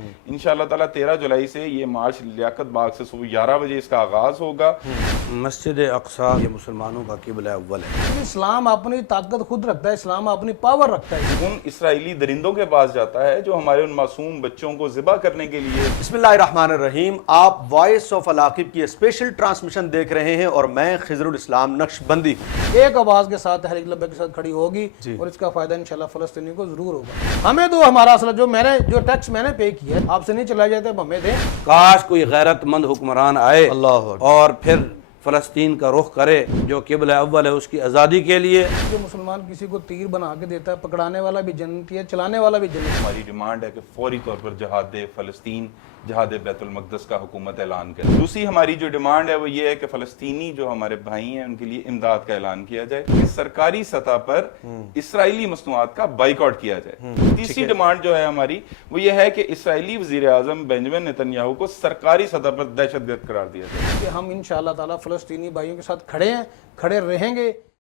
इंशाअल्लाह ताला 13 जुलाई से ये मार्च लियाकत बाग से सुबह 11 बजे इसका आगाज़ होगा। मस्जिद अक्सा ये मुसलमानों का क़िबला अव्वल है। इस्लाम अपनी ताकत खुद रखता है, इस्लाम अपनी पावर रखता है। उन इसराइली दरिंदों के पास जाता है जो हमारे उन मासूम बच्चों को ज़िबा करने के लिए। बिस्मिल्लाहिर्रहमानिर्रहीम, आप वॉइस ऑफ अल-आकिब की स्पेशल ट्रांसमिशन देख रहे हैं और मैं खिजरुल इस्लाम नक्शबंदी हूँ। एक आवाज के साथ तहरीक लब्बैक के साथ खड़ी होगी और इसका फायदा इंशाल्लाह फलस्तीनी को जरूर होगा। हमें तो हमारा असला जो टैक्स मैंने पे किया है आपसे नहीं चलाया जाता, अब हमें दें। काश कोई गैरतमंद हुक्मरान आए अल्लाह और फिर फ़लस्तीन का रुख करे जो क़िबला अव्वल है उसकी आज़ादी के लिए। जो मुसलमान किसी को तीर बना के देता है, पकड़ाने वाला भी जन्नती है, चलाने वाला भी जन्नती है। हमारी डिमांड है कि फौरी तौर पर जहाद फ़लस्तीन, जहाद बैतुल मक़दस का हुकूमत ऐलान करे। दूसरी हमारी जो डिमांड है वो ये है कि फ़लस्तीनी जो हमारे भाई हैं उनके लिए इमदाद का ऐलान किया जाए, कि सरकारी सतह पर इसराइली मसनूआत का बाइकआउट किया जाए। तीसरी डिमांड जो है हमारी वो ये है कि इसराइली वज़ीर आज़म बेंजामिन नेतन्याहू को सरकारी सतह पर दहशतगर्द करार दिया जाए। कि हम इंशाअल्लाह ताला फलस्तीनी भाइयों के साथ खड़े हैं, खड़े रहेंगे।